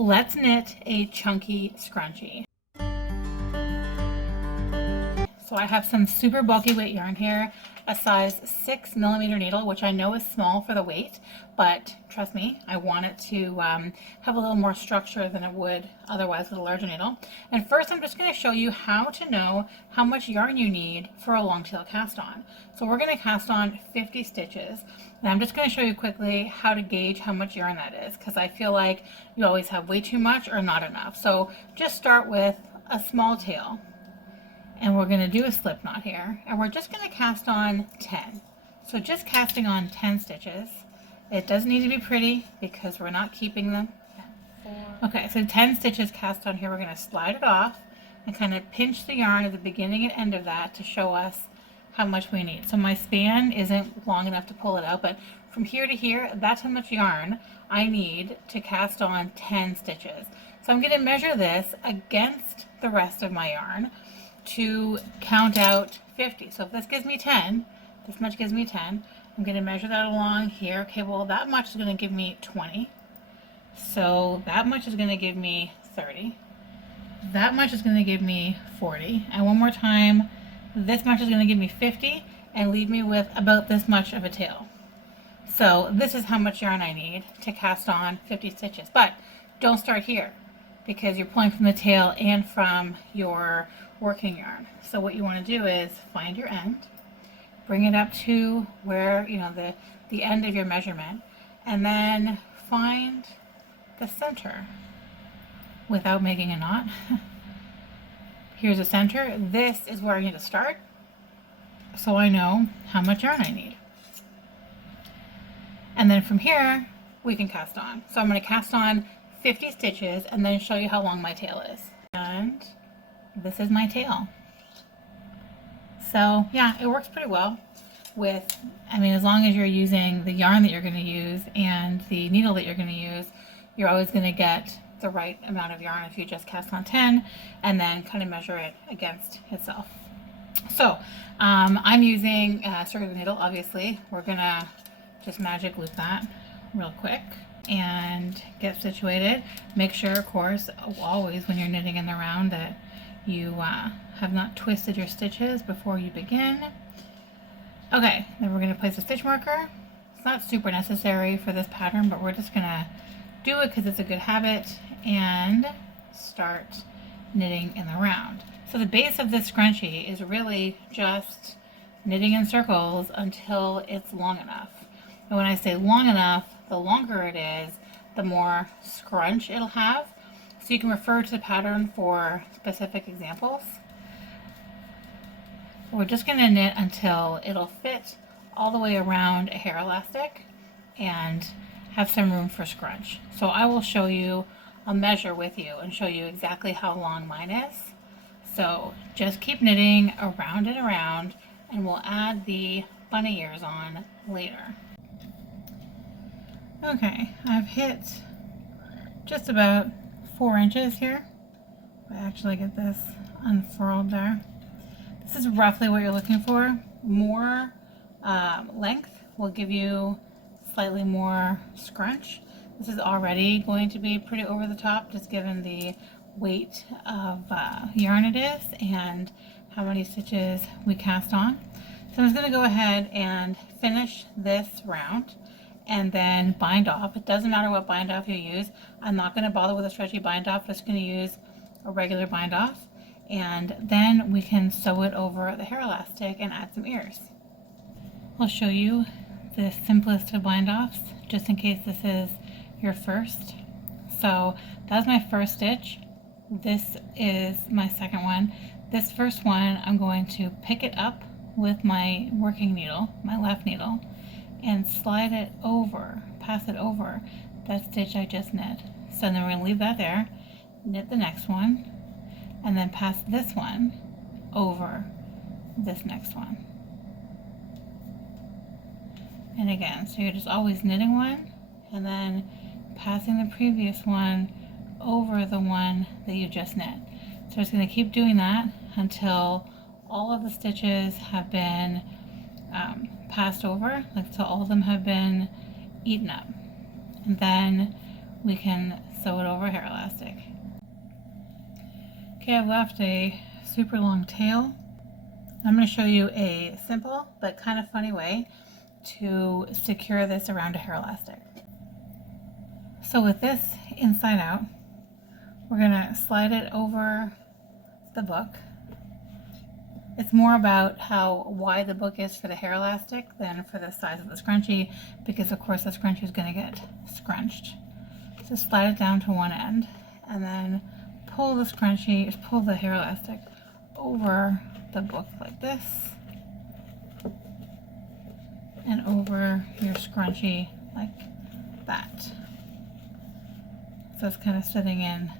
Let's knit a chunky scrunchie. So I have some super bulky weight yarn here, a size 6mm needle, which I know is small for the weight, but trust me, I want it to have a little more structure than it would otherwise with a larger needle. And first I'm just going to show you how to know how much yarn you need for a long tail cast on. So we're going to cast on 50 stitches, and I'm just going to show you quickly how to gauge how much yarn that is, because I feel like you always have way too much or not enough. So just start with a small tail. And we're going to do a slip knot here, and we're just going to cast on 10. So just casting on 10 stitches. It doesn't need to be pretty because we're not keeping them. Okay, so 10 stitches cast on here. We're going to slide it off and kind of pinch the yarn at the beginning and end of that to show us how much we need. So my span isn't long enough to pull it out, but from here to here, that's how much yarn I need to cast on 10 stitches. So I'm going to measure this against the rest of my yarn to count out 50. So if this gives me 10, this much gives me 10, I'm going to measure that along here. Okay, well that much is going to give me 20. So that much is going to give me 30. That much is going to give me 40. And one more time, this much is going to give me 50 and leave me with about this much of a tail. So this is how much yarn I need to cast on 50 stitches. But don't start here, because you're pulling from the tail and from your working yarn. So what you want to do is find your end, bring it up to where, you know, the end of your measurement, and then find the center without making a knot. Here's the center. This is where I need to start, so I know how much yarn I need. And then from here, we can cast on. So I'm going to cast on 50 stitches and then show you how long my tail is. And this is my tail. So yeah, it works pretty well with, I mean, as long as you're using the yarn that you're going to use and the needle that you're going to use, you're always going to get the right amount of yarn if you just cast on 10 and then kind of measure it against itself. So I'm using a circular needle, obviously. We're going to just magic loop that real quick and get situated. Make sure, of course, always when you're knitting in the round that you have not twisted your stitches before you begin. Okay, then we're going to place a stitch marker. It's not super necessary for this pattern, but we're just going to do it because it's a good habit and start knitting in the round. So the base of this scrunchie is really just knitting in circles until it's long enough. And when I say long enough, the longer it is, the more scrunch it'll have. So you can refer to the pattern for specific examples. We're just going to knit until it'll fit all the way around a hair elastic and have some room for scrunch. So I will show you, I'll measure with you and show you exactly how long mine is. So just keep knitting around and around, and we'll add the bunny ears on later. Okay, I've hit just about 4 inches here. I actually get this unfurled there. This is roughly what you're looking for. More length will give you slightly more scrunch. This is already going to be pretty over the top, just given the weight of yarn it is and how many stitches we cast on. So I'm just going to go ahead and finish this round and then bind off. It doesn't matter what bind off you use. I'm not going to bother with a stretchy bind off. I'm just going to use a regular bind off, and then we can sew it over the hair elastic and add some ears. I'll show you the simplest of bind offs just in case this is your first. So that's my first stitch. This is my second one. This first one I'm going to pick it up with my working needle, my left needle, and slide it over, pass it over that stitch I just knit. So then we're going to leave that there, knit the next one, and then pass this one over this next one. And again, so you're just always knitting one and then passing the previous one over the one that you just knit. So we're just going to keep doing that until all of the stitches have been passed over, like so all of them have been eaten up. And then we can sew it over hair elastic. Okay, I've left a super long tail. I'm going to show you a simple but kind of funny way to secure this around a hair elastic. So with this inside out, we're going to slide it over the book. It's more about how wide the book is for the hair elastic than for the size of the scrunchie, because of course the scrunchie is going to get scrunched. So slide it down to one end and then pull the scrunchie, pull the hair elastic over the book like this and over your scrunchie like that. So it's kind of sitting in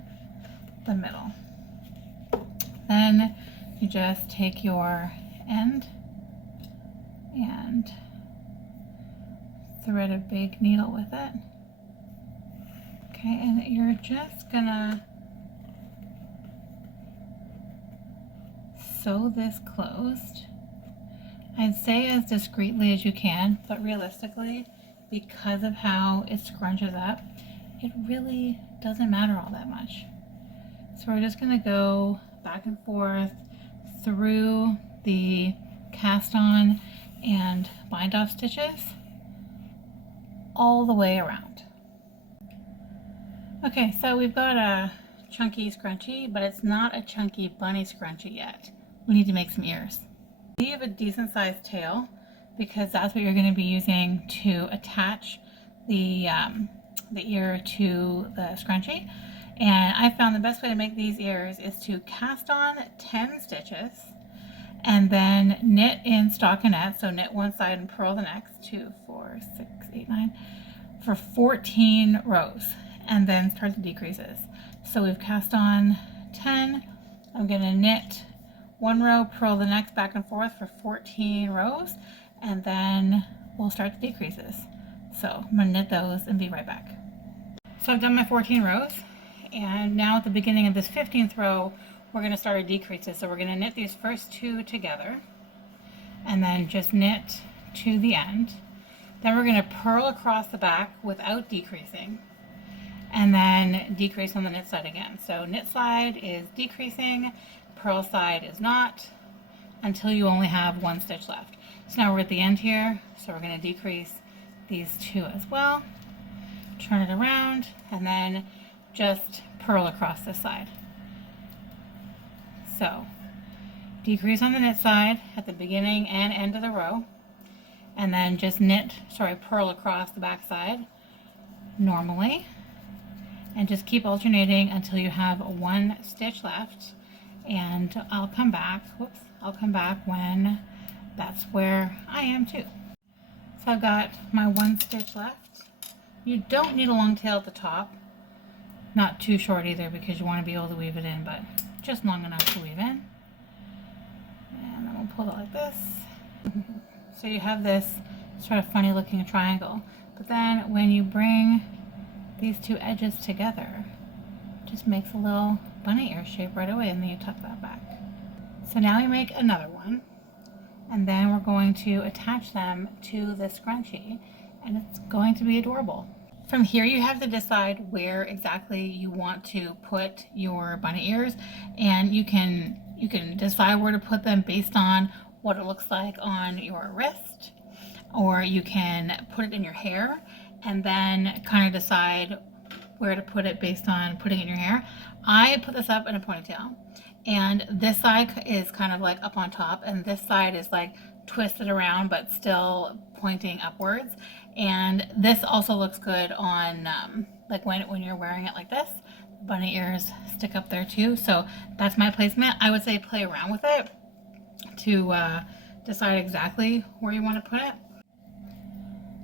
the middle. Then you just take your end and thread a big needle with it. Okay, and you're just gonna sew this closed. I'd say as discreetly as you can, but realistically, because of how it scrunches up, it really doesn't matter all that much. So we're just gonna go back and forth through the cast on and bind off stitches all the way around. Okay, so we've got a chunky scrunchie, but it's not a chunky bunny scrunchie yet. We need to make some ears. You have a decent sized tail because that's what you're going to be using to attach the ear to the scrunchie. And I found the best way to make these ears is to cast on 10 stitches and then knit in stockinette. So knit one side and purl the next, 2, 4, 6, 8, 9, for 14 rows, and then start the decreases. So we've cast on 10. I'm going to knit one row, purl the next, back and forth for 14 rows, and then we'll start the decreases. So I'm going to knit those and be right back. So I've done my 14 rows. And now at the beginning of this 15th row, we're going to start our decreases. So we're going to knit these first two together and then just knit to the end. Then we're going to purl across the back without decreasing and then decrease on the knit side again. So knit side is decreasing, purl side is not, until you only have one stitch left. So now we're at the end here, so we're going to decrease these two as well, turn it around, and then just purl across this side. So decrease on the knit side at the beginning and end of the row, and then just purl across the back side normally, and just keep alternating until you have one stitch left. And I'll come back when that's where I am too. So I've got my one stitch left. You don't need a long tail at the top. Not too short either, because you want to be able to weave it in, but just long enough to weave in. And then we'll pull it like this. So you have this sort of funny looking triangle. But then when you bring these two edges together, it just makes a little bunny ear shape right away, and then you tuck that back. So now you make another one, and then we're going to attach them to the scrunchie, and it's going to be adorable. From here, you have to decide where exactly you want to put your bunny ears, and you can decide where to put them based on what it looks like on your wrist, or you can put it in your hair and then kind of decide where to put it based on putting it in your hair. I put this up in a ponytail, and this side is kind of like up on top, and this side is like twisted around but still pointing upwards. And this also looks good on like when you're wearing it like this. Bunny ears stick up there too. So that's my placement. I would say play around with it to decide exactly where you want to put it.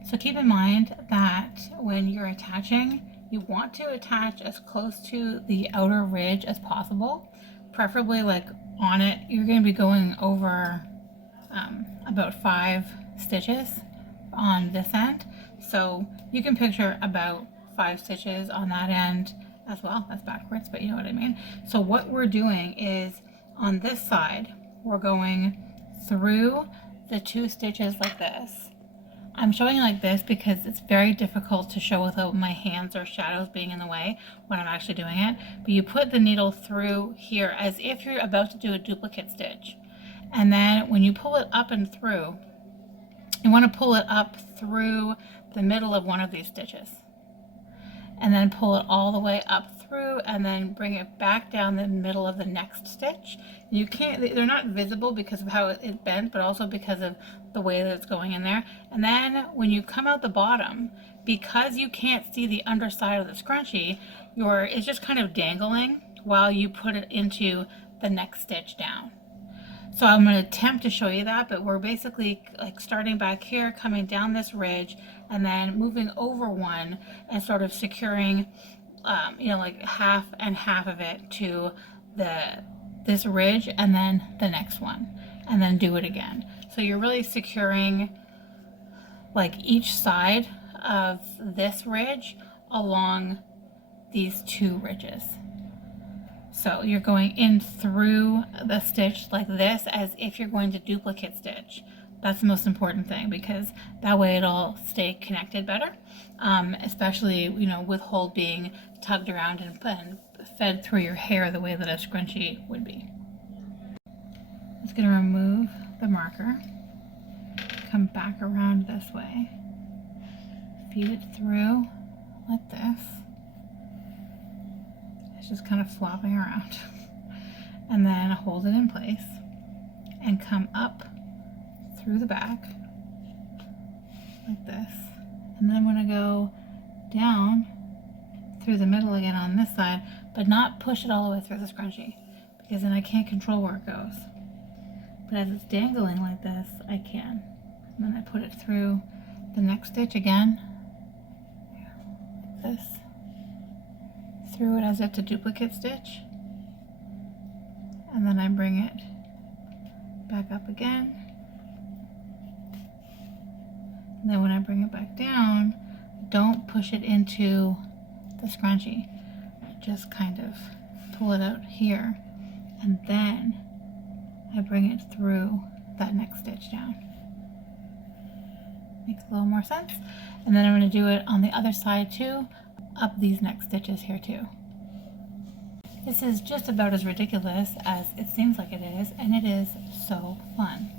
So keep in mind that when you're attaching, you want to attach as close to the outer ridge as possible, preferably like on it. You're going to be going over about 5 stitches on this end, so you can picture about 5 stitches on that end as well. That's backwards, but you know what I mean. So what we're doing is on this side, we're going through the 2 stitches like this I'm showing like this because it's very difficult to show without my hands or shadows being in the way when I'm actually doing it. But you put the needle through here as if you're about to do a duplicate stitch. And then when you pull it up and through, you want to pull it up through the middle of one of these stitches. And then pull it all the way up through and then bring it back down the middle of the next stitch. You can't, they're not visible because of how it bent, but also because of the way that it's going in there. And then when you come out the bottom, because you can't see the underside of the scrunchie, it's just kind of dangling while you put it into the next stitch down. So I'm going to attempt to show you that, but we're basically like starting back here, coming down this ridge, and then moving over one and sort of securing, you know, like half and half of it to this ridge, and then the next one, and then do it again. So you're really securing like each side of this ridge along these two ridges. So you're going in through the stitch like this as if you're going to duplicate stitch. That's the most important thing, because that way it'll stay connected better, especially, you know, with hold being tugged around and fed through your hair the way that a scrunchie would be. I'm just going to remove the marker, come back around this way, feed it through like this. It's just kind of flopping around. And then hold it in place and come up through the back like this. And then I'm going to go down through the middle again on this side, but not push it all the way through the scrunchie, because then I can't control where it goes. But as it's dangling like this, I can. And then I put it through the next stitch again, like this. Through it as if to duplicate stitch, and then I bring it back up again, and then when I bring it back down, don't push it into the scrunchie, just kind of pull it out here, and then I bring it through that next stitch down. Makes a little more sense. And then I'm going to do it on the other side too, up these next stitches here too. This is just about as ridiculous as it seems like it is, and it is so fun.